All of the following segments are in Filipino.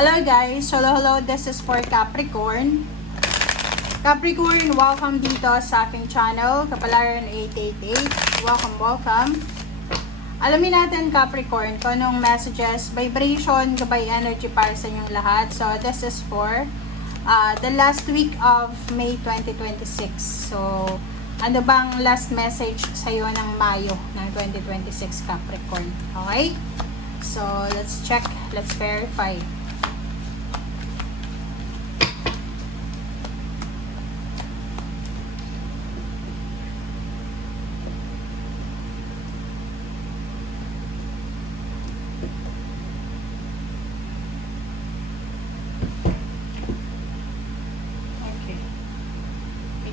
Hello guys, hello, this is for Capricorn. Capricorn, welcome dito sa aking channel, Kapalaran 888. Welcome. Alamin natin Capricorn kung anong messages, vibration, gabay energy para sa inyong lahat. So this is for the last week of May 2026. So ano bang last message sa iyo ng Mayo ng 2026 Capricorn? Okay? So let's check, let's verify.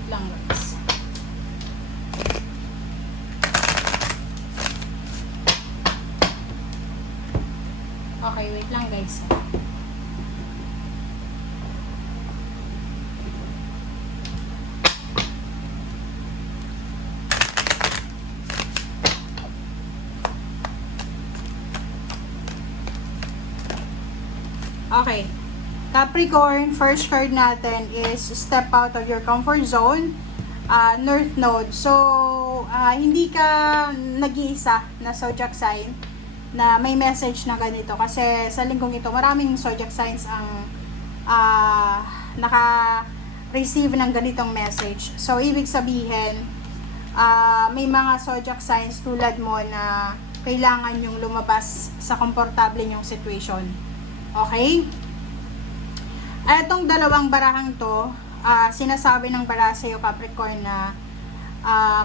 Lang guys. Okay, wait lang guys. Okay. Capricorn, first card natin is step out of your comfort zone, North Node. So, hindi ka nag-iisa na zodiac sign na may message na ganito. Kasi sa linggong ito, maraming zodiac signs ang naka-receive ng ganitong message. So, ibig sabihin, may mga zodiac signs tulad mo na kailangan yung lumabas sa komportable nyong situation. Okay? Itong dalawang barahang to, sinasabi ng bara sa iyo Capricorn na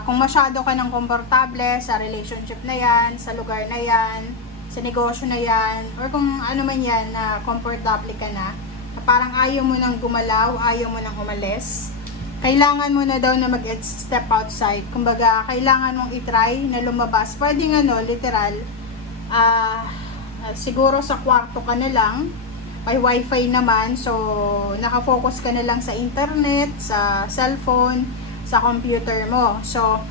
kung masyado ka ng komportable sa relationship na yan, sa lugar na yan, sa negosyo na yan, or kung ano man yan na komportable ka na parang ayaw mo nang gumalaw, ayaw mo nang umalis, kailangan mo na daw na mag-step outside. Kumbaga, kailangan mong itry na lumabas. Pwedeng literal, siguro sa kwarto ka na lang, may wifi naman, so nakafocus ka na lang sa internet, sa cellphone, sa computer mo. So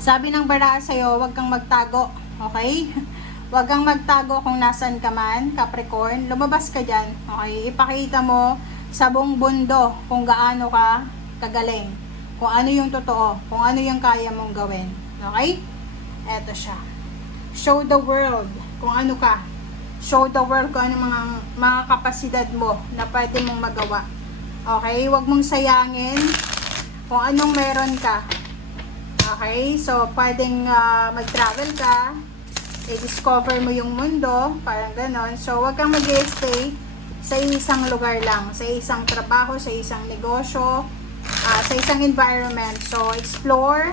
sabi ng bara sa'yo, huwag kang magtago, okay? Huwag kang magtago kung nasan ka man, Capricorn. Lumabas ka dyan, okay? Ipakita mo sa buong mundo kung gaano ka kagaling, kung ano yung totoo, kung ano yung kaya mong gawin, okay? Eto siya. Show the world kung ano ka. Show the world kung ano mga kapasidad mo na pwede mong magawa. Okay? Huwag mong sayangin kung anong meron ka. Okay? So, pwedeng mag-travel ka, i-discover mo yung mundo, parang ganon. So, huwag kang mag-stay sa isang lugar lang, sa isang trabaho, sa isang negosyo, sa isang environment. So, explore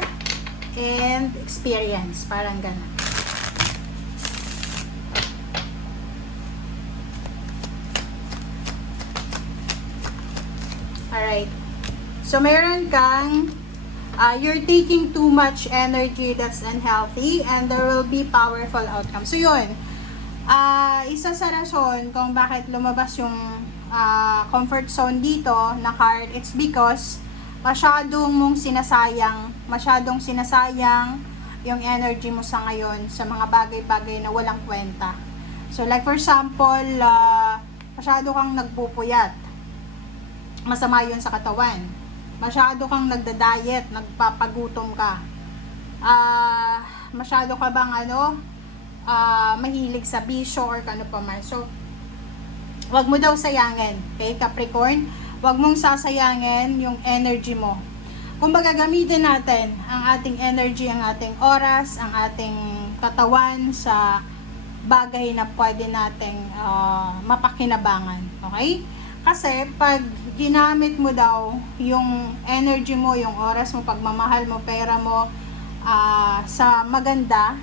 and experience, parang ganon. Alright. So, meron kang, you're taking too much energy that's unhealthy and there will be powerful outcome. So, yun. Isa sa rason kung bakit lumabas yung comfort zone dito na card, it's because masyadong sinasayang yung energy mo sa ngayon sa mga bagay-bagay na walang kwenta. So, like for example, masyado kang nagpupuyat. Masama yun sa katawan. Masyado kang nagda-diet, nagpapagutom ka. Masyado ka bang mahilig sa bisyo or kano pa man. So, wag mo daw sayangin. Okay, Capricorn? Wag mong sasayangin yung energy mo. Kung baga gamitin natin ang ating energy, ang ating oras, ang ating katawan sa bagay na pwede nating mapakinabangan. Okay? Kasi pag ginamit mo daw yung energy mo, yung oras mo, pagmamahal mo, pera mo sa maganda,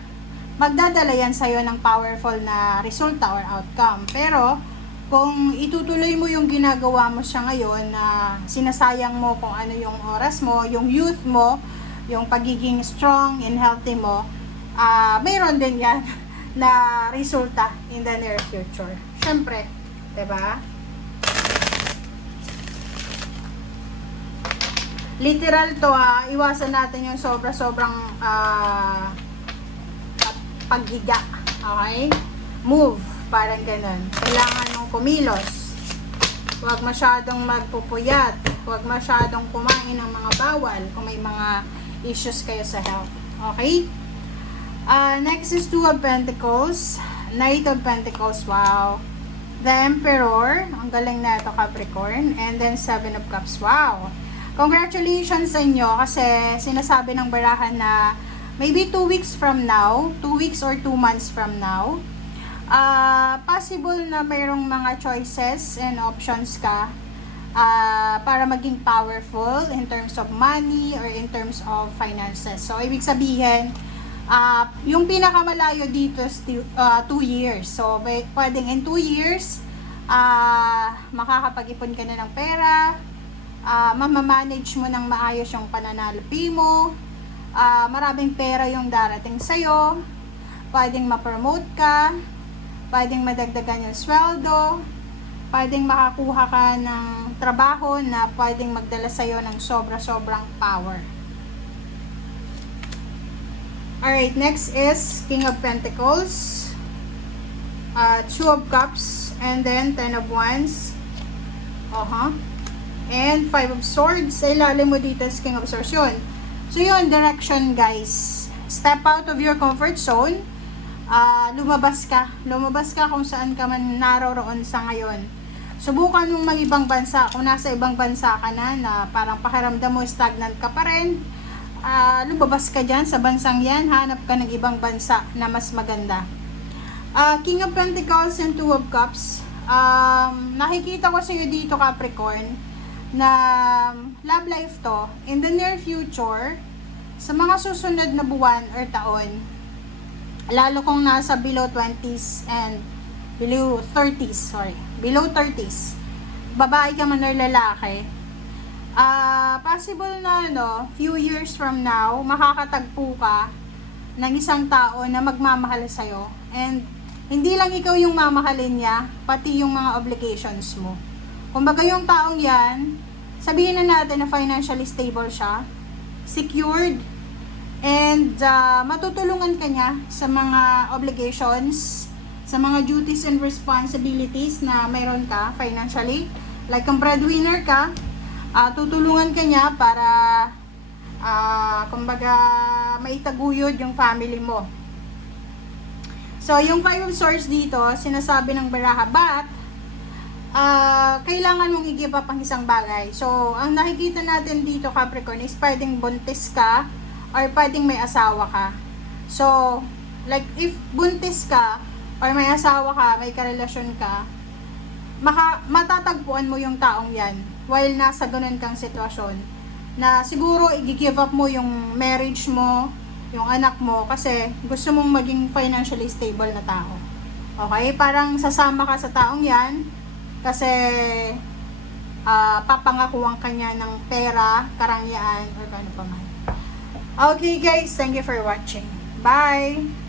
magdadala yan sa'yo ng powerful na resulta or outcome. Pero kung itutuloy mo yung ginagawa mo siya ngayon na sinasayang mo kung ano yung oras mo, yung youth mo, yung pagiging strong and healthy mo, mayroon din yan na resulta in the near future. Syempre, diba? Literal to iwasan natin yung sobrang paghiga. Okay? Move. Parang ganun. Kailangan mong kumilos. Huwag masyadong magpupuyat. Huwag masyadong kumain ng mga bawal kung may mga issues kayo sa health. Okay? Next is Two of Pentacles. Knight of Pentacles. Wow. The Emperor. Ang galing na ito, Capricorn. And then Seven of Cups. Wow. Congratulations sa inyo kasi sinasabi ng barahan na maybe 2 weeks from now, 2 weeks or 2 months from now, possible na mayroong mga choices and options ka para maging powerful in terms of money or in terms of finances. So, ibig sabihin, yung pinakamalayo dito is 2 years. So, pwedeng in 2 years, makakapag-ipon ka na ng pera, mamamanage mo ng maayos yung pananalapi mo, maraming pera yung darating sa'yo, pwedeng ma-promote ka, pwedeng madagdagan yung sweldo, pwedeng makakuha ka ng trabaho na pwedeng magdala sa'yo ng sobra-sobrang power. Alright, next is King of Pentacles, Two of Cups, and then Ten of Wands, and Five of Swords. Sa ilalim mo dito is King of Swords yun. So yun, direction guys. Step out of your comfort zone. Lumabas ka. Lumabas ka kung saan ka man naroroon sa ngayon. Subukan mong mag-ibang bansa. Kung nasa ibang bansa ka na parang pakiramdam mo stagnant ka pa rin, lumabas ka dyan sa bansang yan. Hanap ka ng ibang bansa na mas maganda. King of Pentacles and Two of Cups. Nakikita ko sa iyo dito, Capricorn, na love life to. In the near future, sa mga susunod na buwan or taon, lalo kung nasa below 20s and below 30s, below 30s, babae ka man or lalaki, possible na few years from now, makakatagpo ka ng isang tao na magmamahal sa'yo. And hindi lang ikaw yung mamahalin niya, pati yung mga obligations mo. Kumbaga yung taong yan, sabihin na natin na financially stable siya, secured, and matutulungan ka niya sa mga obligations, sa mga duties and responsibilities na mayroon ka financially. Like kung breadwinner ka, tutulungan ka niya para kumbaga maitaguyod yung family mo. So yung Five of Swords dito, sinasabi ng baraha, but kailangan mong i-give up ang isang bagay. So, ang nakikita natin dito, Capricorn, is pwedeng buntis ka or pwedeng may asawa ka. So, like, if buntis ka or may asawa ka, may karelasyon ka, matatagpuan mo yung taong yan while nasa ganun kang sitwasyon. Na siguro, i-give up mo yung marriage mo, yung anak mo, kasi gusto mong maging financially stable na tao. Okay? Parang sasama ka sa taong yan, kasi papangakuhan kanya ng pera, karangyaan, or ano pa man. Okay guys, thank you for watching. Bye!